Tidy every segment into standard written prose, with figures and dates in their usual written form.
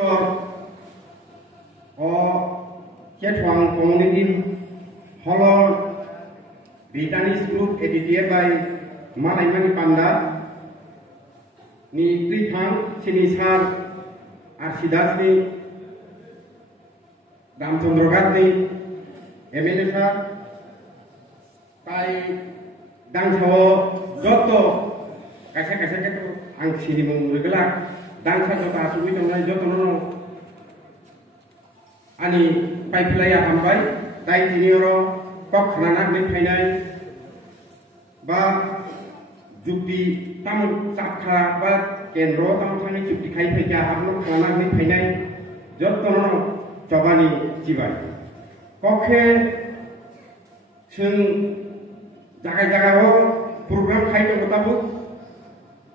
O Chetwang Community Hollow Vietnamese group edited by Malaymani Panda ni Prithang Sinisar Arsidas ni Ramchandrogat ni MLA sar tai Dangsawo Joto kaisa ke ang sinimung regular Dangsa Jota asubi tonglai Joto no ani paipilaya hambai dai tinioro kok khananak ni phainai ba jukti tam sakha ba kendro tam thani jukti khai phaika apno khananak ni phainai Joto no chobani jibai kokhe sing jaga ho program khai to tabu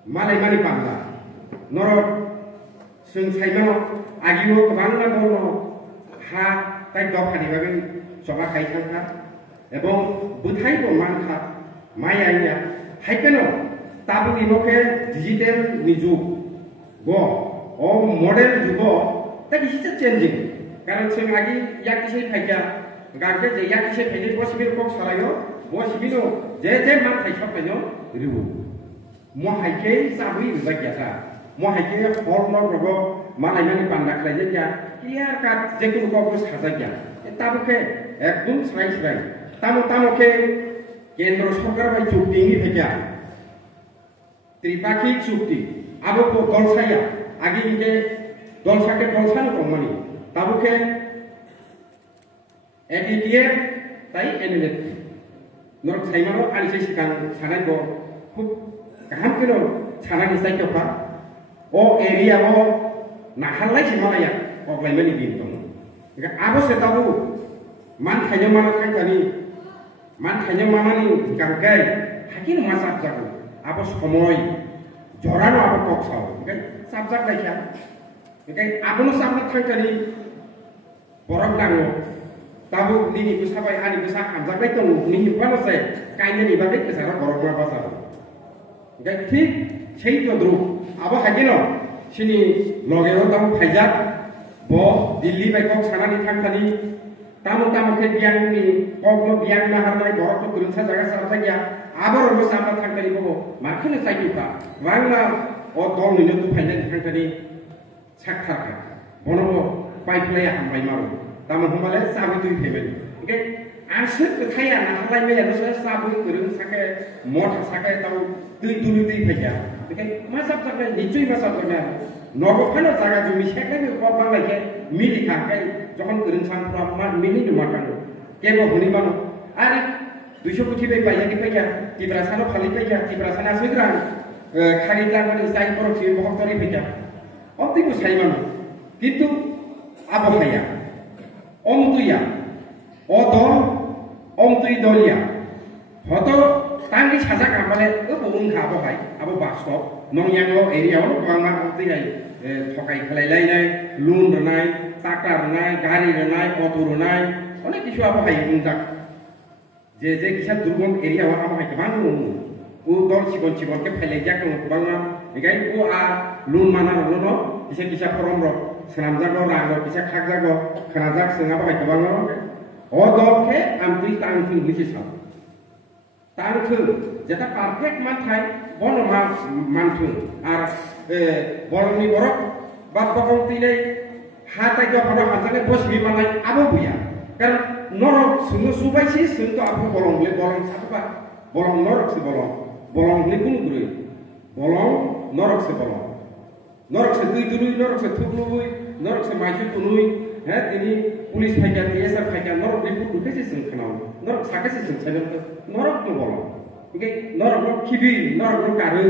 Malaymani Panda norok sing saimano agiwo kabangna bono ha tai dok khani bagai soba khai thangka ebong buthai bo mankha maya haipeno tabu imoke digital niju go o model jugo ta kisi changing karon sing agi yak kisi phaika gagje je yak kisi phaile possible kok sarayo bo sibino je man khai sapeno ribu mo haike sabui bagyata mo haike horno rogo Malaymani Panda khlaje ja clear cut je কোনো কখনো সাজা গিয়া তাবকে একদম সাই তামকে কেন্দ্র সরকার বাই চুক্তি নি ফেকা ত্রিপাক্ষিক চুক্তি আবো দলসাইয়া আগে যে দলসাকে দলসানো কমনি তাবকে এডিটিএ তাই এনএলএ নর সাইমানো আলিসে সিকান সানাই গো খুব গাহাম কিনো সানানি সাইকফা ও এরিয়া ও nahalai simaya Malaymani bintong abo setabu man khanya mana khangani man khanya mamani gangkai hakin masak jago abo somoy jorano abo koksao sabjak laikya abo no sabna khangani borok dango tabu nini kusabai ani kusak hamjak lai tong nini pano sai kaine ni bagai kesara borok ma basa ঠিক সেই তদ্রু abo hagino sini logero tamu phajak bo Delhi bai kok sanani thangkani tamu ke biang ni kokno biang na harnai borok to kurunsa jaga sartha gya abor ro sama thangkani bo makhine saiki ka wangla o dol ni tu phajak thangkani sakha bono paiplaya hambai maru tamu humale sabi tu phebeni ke answer thaya na halai me ya no sabu kurun sake motha sake tamu tui phajak ke masap jaga nichui masap jaga নগফানো জায়গা জমি সেখানে কপাল লাগে মিলি খাকাই যখন করেন সানপ্রাম মিলি জমাকানো cab হনিবানো আরে 200 কোটি বাই পাইয়া পাইয়া তিব্রাসানো খালি পাইয়া তিব্রাসানা সুইগ্রান খারিদলা মানে সাই পরছি বহতরি পাইয়া অতিকু সাইমানো কিন্তু আবহাইয়া অমতুইয়া অদল অমতুই দলিয়া হত tangi saja kamale ebo ungkha bohai abo basto nongyango area ono bangma otirai thokai khlailai nai loan renai taka renai gari renai auto renai onek kisu abo hai ungjak je kisa durgon area wa abo hai kebang u dol chibon ke phailai jak no bangma egai u a loan mana no kisa forum ro sanamjak ro rango kisa khakjak ro khanajak singa abo hai kebang no o dol ke amtui tangthing lisi sa tangthung jeta perfect manthai bono manthung ar boroni borok ba bokong tilai hatai go phono hanjane bosbi manai abo buya karon norok sungu subai si sunto abu bolong satba bolong norok si bolong ni kun gurui bolong norok se dui dului norok se thuknui norok se maju tunui ha tini police phaika tsr phaika norok ni kun kese sing khanau norok sakase sing chhanem norok no bolong okay norok no khibi norok no karu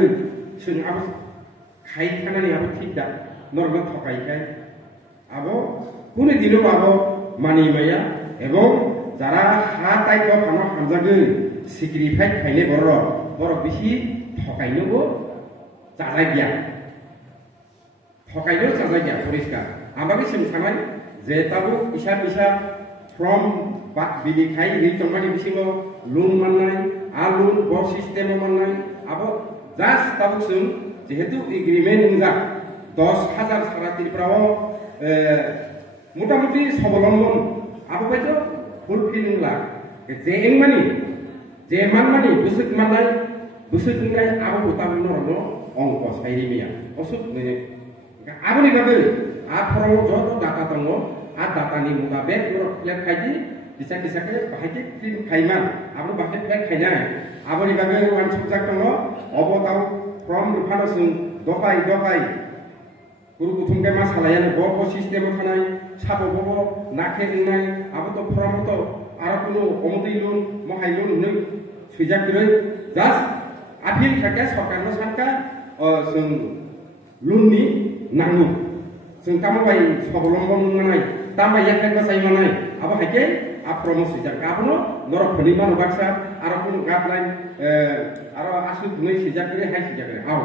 sing abo khai khanani abo thikda norok no thokai kai abo kuni dino abo mani maya ebong jara ha tai ko phano hamjage sacrifice khaile borok bisi thokainogo jajai gya poriskar ambabi sim sanai je tabu isa from bili khai ri tomani bisingo loan manai alun bo system manai abo just tabu sim jehetu agreement ungjak 10,000 সারা ত্রিপুরাও মোটামুটি স্বাবলম্বন আবো বাইতো fulfil লা যে এংমানি যে মানমানি বুসুক মানাই বুসুক নাই আবো উতাম নরনো অঙ্ক সাইরি মিয়া অসুক নে আবনি বাগে আ ফরম যত ডাটা দङ आ डाटानि मुगा बे फ्लेट खायदि किसा किसाके बाहायदि क्लिन खायमान आबो बाहाय फ्लेट खायनाय आबोनि बागै वान सबजेक्ट दङ अबताव फ्रम रुफानो जों दकाय गुरु गुथुमके मा सालायानो ब सिस्टेम थानाय साबो बबो नाखे दिनाय आबोतो फ्रमतो आरो कुनु अमदै लुन महाय लुन नै सुइजाग्रै जास्ट आफिल थाके सरकारनो सानका जों लुननि नांगौ जों तामाबाय स्वाबलम्बन नाय तामाय याखाय बासाय मानाय आबो हायके आफ्रम सुइजाग गाबनो नरक फनिमा बाक्सा आरो कुनु गाबलाइन आरो आसु दुनै सुइजाग्रै हाय सुइजाग्रै आव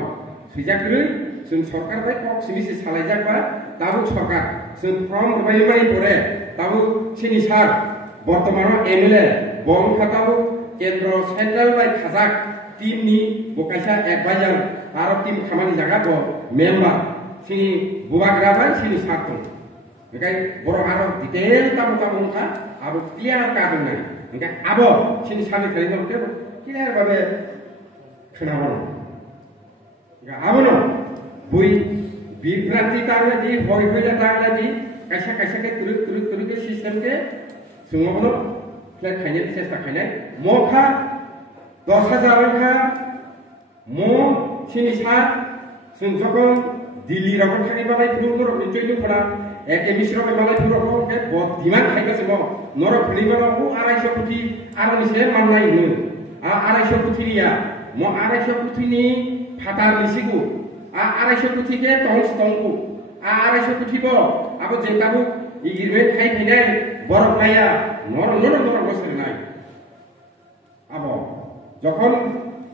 सुइजाग्रै जों सरकार बाय पक सिमिसि सालायजागबा दाबो सरकार जों फ्रम बायमानि परे दाबो सिनि सार बर्तमानाव एमएलए बम खाताव केन्द्र सेन्ट्रेल बाय खाजाक टीमनि बकायसा एडभाइजार आरो टीम खामानि जागा ब मेम्बार सिनि बुवाग्रा बाय सिनि सार दं बेखाय बर' आरो डिटेल तामु का आबो क्लियार कादों नाय बेखाय आबो सिनि सारनि थाखाय दं क्लियार बाबे खोनाबो आबो बुई बिभ्रांति तांगला दी भय भयला तांगला दी कैसा के तुरुक के सिस्टम के सुङावनो फ्लेट खायनो चेष्टा खायनाय मखा 10,000 का मो सिनि सार जों जखन दिल्ली रखन थाङै बालाय फुरुर निचयनो फरा एके मिश्र बालाय फुरुर के बहुत दिमान खायगासे म नरक फुलिबानो 250 कोटी आरो निसे माननाय नो आ 250 कोटिनिया म 250 कोटिनि फाटार निसिगु आ 250 कोटि के टंस टंगु आ 250 कोटि बो आबो जेताबु इगिरमेन्ट खाय फैनाय बरफ नाया नर बसरनाय आबो जखन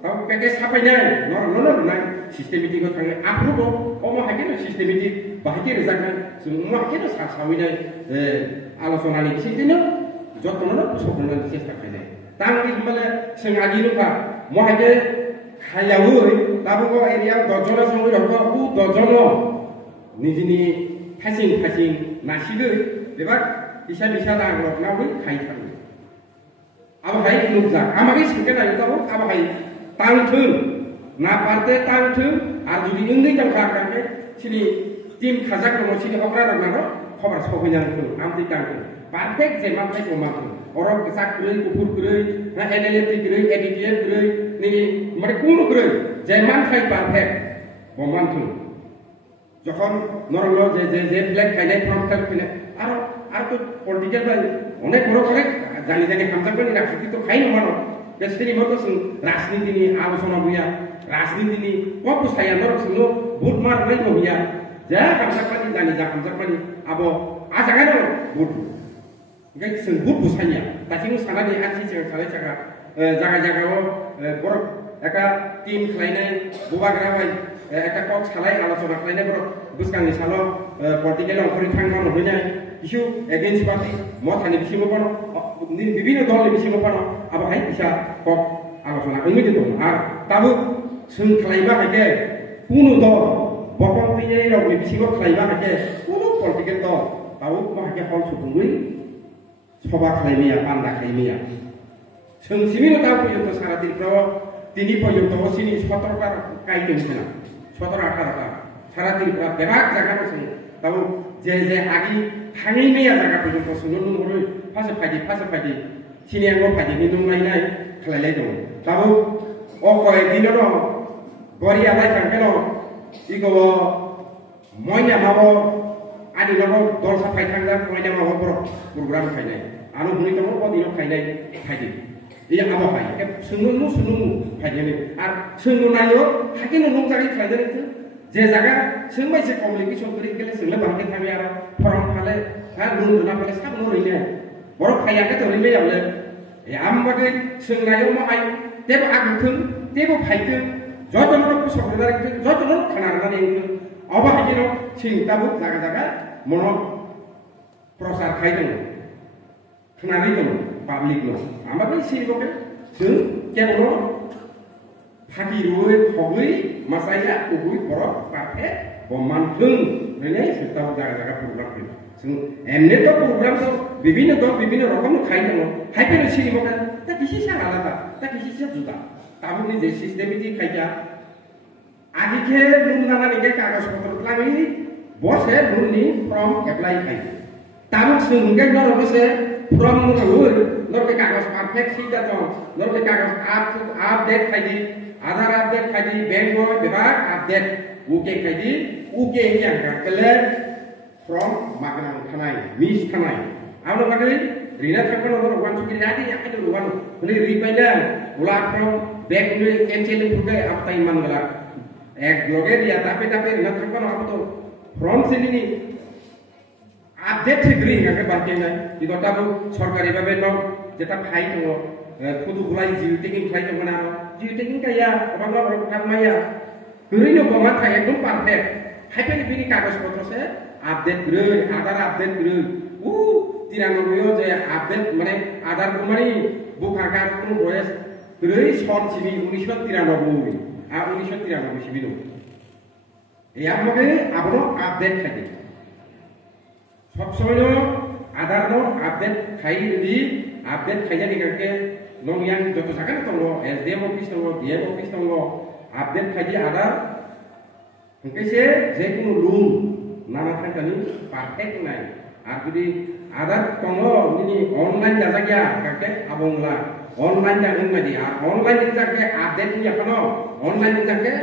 ताव पेकेज साफायनाय नर नाय सिस्टेमेटिक थाङै आफ्रुबो अमा हाकेनो सिस्टेमेटिक बाहायके रोजागनाय जों अमा हाकेनो सासाविनाय आलोचनानि सिदिनो जतननो फोसावनो चेष्टा खायनाय तांनि माने जों आगिनोबा महाके खायावै दाबो एरिया दजना संग रखो उ दजनो निजिनि फासिं नासिगै बेबा बिसा दागो नावै खायथार आबो हाय नुजा आमागे सिंके नाय दाबो आबो हाय तांथों ना पारते तांथों आरो जुदि इंगै दांखा काके सिनि टीम खाजाक दङ सिनि हकरा रनारो खबर सफैनांगौ आमदै तांथों पारफेक्ट जे माथाय गमाथों अरक जाकरै गुफुर ग्रै ना एनालिटिक ग्रै एडिटिएट ग्रै नि माने कुनु ग्रै जे मानथाय पारफेक्ट गमाथों যখন নরল যে ব্ল্যাক খাইনাই ফর্ম খাইনাই আর তো পলিটিক্যাল বাই অনেক বড় করে জানি খামজাকবানি রাজনীতি তো খাই নমানো বেসিনি মতো রাজনীতিনি আলোচনা বুয়া রাজনীতিনি কত সায়া নরক সিনো ভোট মার নাই নহিয়া যা খামজাকবানি জানি যা খামজাকবানি আবো আজাগানো ভোট গাই जों ভোট বুসাইয়া তাছিনো সানানি আছি সালাই সাগা জায়গাও বড় একা টিম খাইনাই বুবাগ্রা বাই একটা কক সালাই আলোচনা খাইনাই বড় বুসকাংনি সালো পলিটিক্যাল অংশনি থাংমা নহইনাই কিছু এগেইনস্ট পার্টি মথানি বিসিমো পানো বিভিন্ন দলनि বিসিমো পানো আবো হাই ইসা কক আলোচনা ওইমিতে দं আর তাবো जों খাইবা হাইকে কোনো দল বকম তিনাই রগনি বিসিমো খাইবা হাইকে কোনো পলিটিক্যাল দল তাবো মাহাকে হল সুবুংই সভা খাইমিয়া পান্ডা খাইমিয়া जों सिमिनो दा पयन्त सारा दिनफ्राव दिनै पयन्त सिनि 17 बार गायदोंमोन 17 18 सारा दिनफ्राव बेबाक जायगायाव जों दाव जे आगि थाङैनाया जायगा पयन्त सोनो नुहरो फासे फायदि सिनियांगो फायदिनि नुनायनाय खालायलाय दं दाव अकय दिनो बरिया लाय थांकेनो इगो मयना माबो आदि नबो दल साफाय थांगा मयना माबो प्रग्राम खायनाय आरो बुनि दङ बदिनो खायनाय फायदि iya abo hai ke sununu phajene ar sunu nayo hakino nung jagi khajane tu je jaga sung bai se communication kori gele sungla bahke thami ara forum phale ha nun na phale sab no rine bor phaya ke to rime yamle e ambage sung nayo mo ai tebo agthung tebo phaitu jotono ko sokdar ke jotono khana na ne abo hakino sing tabu jaga mono prosar khaidong khnari dong public lo আমাকে সিরিবকে जों cable ফাকি রুই খবই মাসাইয়া উগুই বড় পাফে বমানথों হইলে সেটা জায়গা জায়গা programme করি এমনি তো প্রোগ্রাম তো বিভিন্ন রকম খাই দङ হাইপেন সিরিমকা তা কিসি সা আলাদা তা কিসি সা জুদা তাবুনি যে সিস্টেমিটি খাইয়া আদিকে লুন নানানিকে কাগজপত্র লামি বসে লুননি ফর্ম এপ্লাই খাই তাবুক সঙ্গে নরবসে ফর্ম নরুল নরকে কাগজ পারফেক্ট সিটা দङ নরকে কাগজ আপডেট খাইদি আধার আপডেট খাইদি ব্যাংক বিভাগ আপডেট ওকে খাইদি ওকে ইয়াং কাকলে ফর্ম মাগনা থানাই মিস থানাই আলো বাগলি রিনা থাকনো নর ওয়ান সুকি রাদি আকিদু ওয়ান নি রিপাইনা উলা ফর্ম ব্যাংক নি এমসিএল ফুকে আপতাই মানগলা এক লগে দিয়া তাপে রিনা থাকনো আপতো ফর্ম সিলিনি আপডেট ঠিকরি কাকে বাকি নাই ইগতাবো সরকারি ভাবে ন যেটা খাই দङ ফুদু গুলাই জিও টেকিং খাই দङ না জিও টেকিং কাইয়া বাংলা কারমাইয়া গরিনো বমা থাই একদম পারফেক্ট হাইপেন বিনি কাগজপত্র সে আপডেট গ্রই আধার আপডেট গ্রই উ 93 যে আপডেট মানে আধার কুমারি বুকাকা কোন বয়স গ্রই সন সিবি 1993 আর 1993 সিবি এই আমাকে আপনো আপডেট থাকে সব সময় আধার নো আপডেট খাই দি আপডেট খাইজানি কাকে নংয়াং যত সাকান দङ এসডিএম অফিস দङ ডিএম অফিস দङ আপডেট খাইদি আধার হইছে যে কোনো রুম নানা থাকানি পারফেক্ট নাই আর যদি আধার কোনো নিনি অনলাইন দাদা গিয়া কাকে আবংলা অনলাইন জাগন মাদি আর অনলাইন জাকে আপডেট নি এখনো অনলাইন জাকে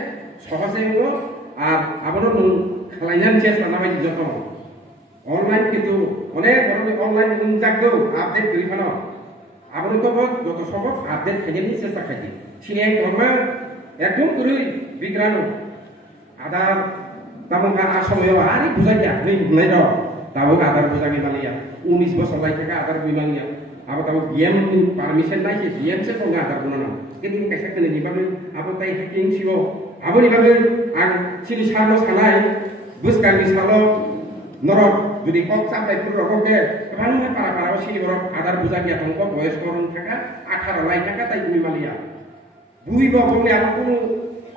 সহজে হলো আর আবনো খালাইনান চেষ্টা না বাই যত অনলাইন কিন্তু অনেক বড় অনলাইন জাগদো আপডেট করি ফানো আবনো তো যত সহজ আপডেট খাইনি চেষ্টা খাইদি সিনে কমা একদম করি বিগ্রানো আধার তামঙ্গা আসমেও আরে বুঝাইয়া নেই নাই দ তাবো আধার বুঝাবি মালিয়া 19 বছর লাই থাকা আধার বুঝালিয়া আবো তাবো বিএম পারমিশন নাই যে বিএম সে কোন আধার বুঝানো কিন্তু কাইসা কেনে নিবাবে আবো তাই হ্যাকিং সিও আবো নিবাবে আং সিনি সানো সানাই বুসকানি সালো নরক যদি কক চাপাই পুরো রকমকে ভাঙে পারা সিনি বড় আধার বুঝাবিয়া তঙ্ক বয়স করন থাকা 18 লাই থাকা তাই বুই মালিয়া বুই বকনে আবো কোনো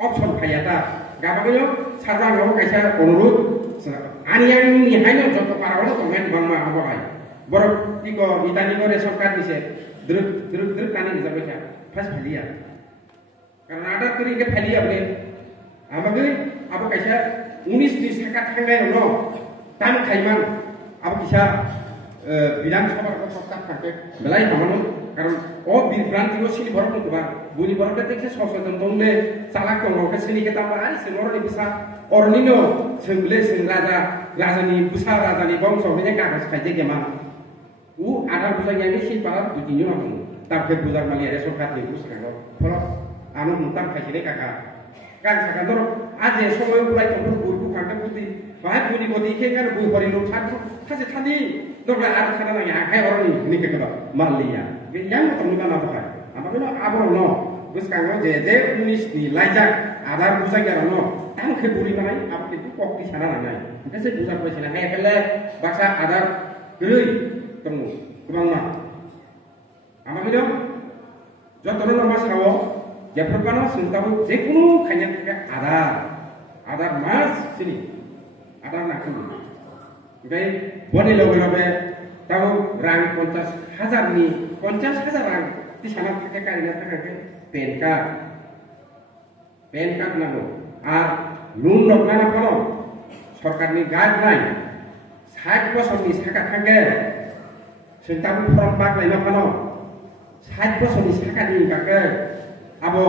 অপশন খাইয়াটা গাবাগিলো সারবাঙ্গাও কাইসা অনুরোধ আনিয়াংনি হাইনো যত পারাবো কমেন্ট বাংমা আবহাই বড় টিক ইতানি করে সরকার দিছে দ্রুত দ্রুত দ্রুত কানি যাবে কা ফাস ফালিয়া কারণ আদার করি কে ফালিয়া বলে আমাকে আবো কাইসা 19 নি সাকা থাঙ্গাই ন তাম খাইমান আবো কিসা বিধানসভার সরকার থাকে বেলাই হামানো কারণ ও বিভ্রান্তিও সিনি বড় কোবা বুনি বড়কে দেখে সচেতন দংলে চালাক দংকে সিনিকে তামা আই সেমরনি বিসা অরনিনো সেংলে সেং রাজানি বুসা রাজানি বংশ হইনে কাগজ খাইজে গেমা উ আধার বুঝা গিয়ে সেই পাড়ার দুদিনও আগুন তারপরে বুঝার মালিয়া সরকার দিয়ে বুঝানো ফল আনো মুতাম খাইছিলে কাকা কান সাকা ধর আজ সময় উলাই তো বুড়বু কাকা বুদ্ধি বাহাত বুনি বদি কে কার বই হরি লোক ছাড় খাসে থানি দরকার আর খানা নাই আখাই অরনি নিকে কেবা মারলিয়া yang temukan apa kan? Apa kena abang no? Bus kanggo je 19 ni lajak agar busa kira no. Tang kebuli mana? Apa itu kok di sana nanya? Kita se busa kau sini. Hei kele bahasa agar geri temu kemang mah. Apa kena? Jauh turun nama sawo. Jepun kana sentabu jekunu kanya kaya agar mas sini. Agar nak sini. Okay, boleh lobe tahu rang 50,000 ni 50,000 rang di sana kita kaya থাকে PAN card নাগো আর loan নকনা না ফলো সরকারনি guideline 60 বছরনি সাকা থাকে সেটাও form বাগলাই না ফলো 60 বছরনি সাকা দি কাকে আবো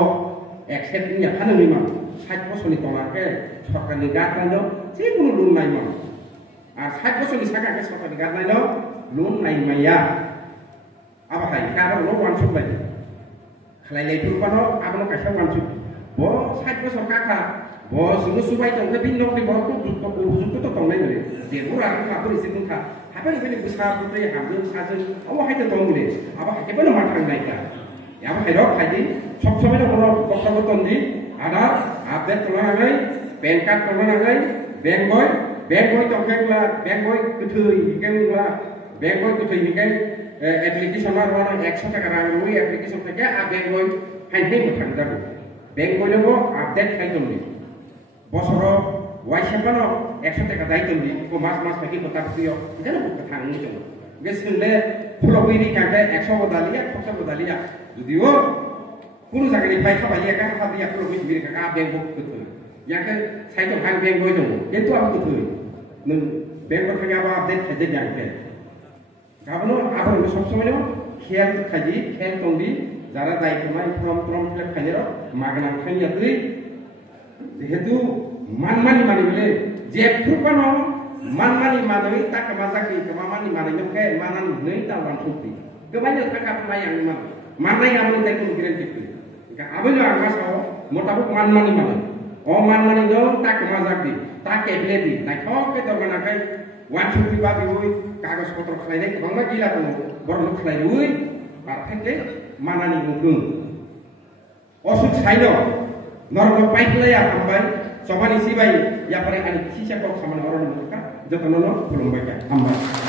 accept নিয়া ফাননি মা 60 বছরনি তোমাকে সরকারনি গাইডলাইন যে কোনো লোন নাই মা আর 60 বছরনি সাকাকে সরকারনি গাইডলাইন লোন নাই মাইয়া apa kai kabar lo wansuk lagi khalai pun pano abano kaisa wansuk bo sait bo sorka ka bo sungu subai tong ke bin nok di bo tu to tong nai le je ura ka ko isi kun ka apa ni bini busa putri hamdun sajun awa hai to tong le apa ke bano ma thang nai ka ya ba hai ro khai di sob sobai to kono bokta ton di ada update to ngai pen card to ngai bank boy to ke la bank boy ku thui ke la bank boy ku thui ni ke application আর ওনা 100 টাকা রাং ওই application থেকে আগে বই হাইতে মথান যাব bank বইলবো update খাইতমনি বছর वाइसेपानो 100 টাকা দায়িত্বনি ও মাস মাস থাকি কথা প্রিয় যেন থাঙ্গি জন্য গেছলে ফুলবইনি কাকে 100 বদালিয়া 100 বদালিয়া যদিও কোন জায়গায় ফাই খাবাইয়া কা খাবাইয়া ফুলবই মিরে কা ব্যাংক বক্তব্য ইয়াকে সাইতো হাং ব্যাংক বই দङ কিন্তু আমি তো তুই নং ব্যাংক থাঙ্গাবা আপডেট খেদে জানতে গাবনো আবার সব সময় খেয়াল খাজি খেয়াল তংদি যারা দায়িত্বমাই ফ্রম ফ্লেপ খাইরো মাগনা খাইয়া তুই যেহেতু মানমানি মানে বলে যে ফুরপানো মানমানি মানে টাকা মাজাকি মামানি মানে নকে মানান নেই তা ওয়ান ফুটি গোবাইनो টাকা পাই আং মান মাননাय আমনি তাই কোন গ্যারান্টি করি আবেলো আগাসাও মোটামুটি মানমানি মানে ও মানমানি নো টাকা মাজাকি টাকা এবলেদি নাই ঠকে দরগানাকাই ওয়ান ফুটি বাবি ওই কাগজ পত্র খাইনাय गोबांना গিলা দङ বড় খাইনাय ওই পারফেক্টলি মানানি গুং অসুখ সাইনো নরম পাইপলায়া হামবাই সবানি সিবাই ইয়াপারে আনি সিসা কম সামান অরণ মুখা যতনनो खुलुमबाय हामबाय